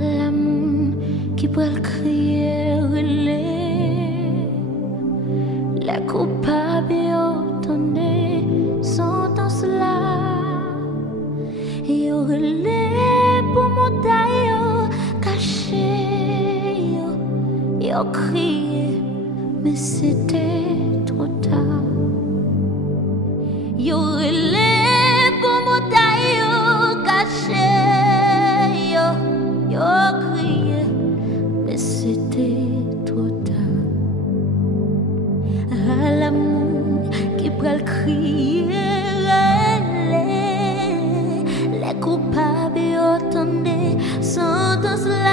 l'amour qui peut le crier, les coupables entendez sentence là, et relais pour montagne caché, et crié, mais c'était trop tard. Yo relais pour montagne caché, yo crié, mais c'était trop tard. À l'amour qui prend le crier, les coupables entendez sentence là.